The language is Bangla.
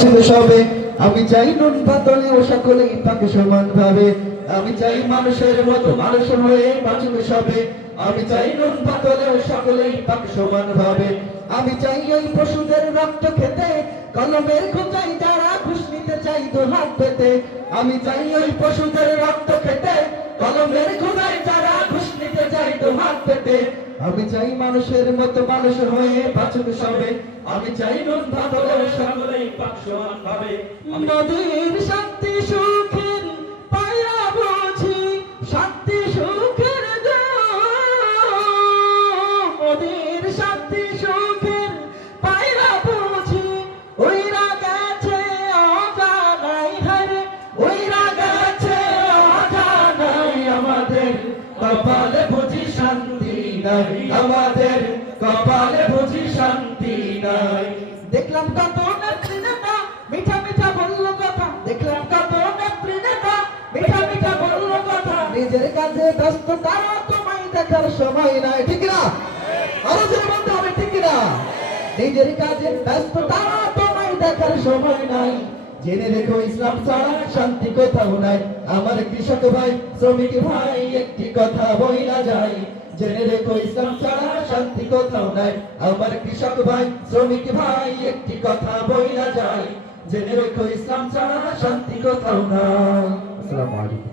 বাঁচবে সবে। আমি চাই নুন পাতলেও সকলেই পাকে সমান ভাবে। আমি চাই মানুষের মতো মানুষ হয়ে বাঁচবে সবে। আমি চাই নুন পাতলেও সকলেই পাকে সমান ভাবে। আমি চাই ওই পশুদের রক্ত খেতে, কলমের খোঁচাই যারা ঘুষ নিতে চাই দু হাত পেতে। আমি চাই ওই পশুদের রক্ত খেতে, কলমের খোঁচাই যারা ঘুষ নিতে চাই দু হাত পেতে। আমি চাই মানুষের মতো মানুষ হয়ে বাঁচবে সবে। আমি চাই নুন পাতলেও সকলেই পাক সমান ভাবে। নদীর শান্তি সুখের পায়রা বুঝি, শান্তি সুখের নদীর শান্তি সুখের পায়রা বুঝি, ওইরা গেছে অজানাই হারে, ওইরা গেছে অজানাই। আমাদের কপালে বুঝি শান্তি নাই, আমাদের কপালে বুঝি শান্তি নাই। দেখলাম কত নেত্রী নেতা মিঠা মিঠা বললো কথা, দেখলাম কত নেত্রী নেতা মিঠা মিঠা বললো কথা। নিজের কাজে ব্যস্ত তারা, তোমায় দেখার সময় নাই। ঠিক না? আরো জোরে বলতে হবে, ঠিক না? নিজের কাজে ব্যস্ত তারা, তোমায় দেখার সময় নাই। জেনে রেখো ইসলাম ছাড়া শান্তি কোথাও নাই। আমার কৃষক ভাই শ্রমিক ভাই একটি কথা বইলা যায়, জেনে রেখো ইসলাম ছাড়া শান্তি কোথাও নাই। আমার কৃষক ভাই শ্রমিক ভাই একটি কথা বইলা যায়, জেনে রেখো ইসলাম ছাড়া শান্তি কোথাও নাই। আসসালামু আলাইকুম।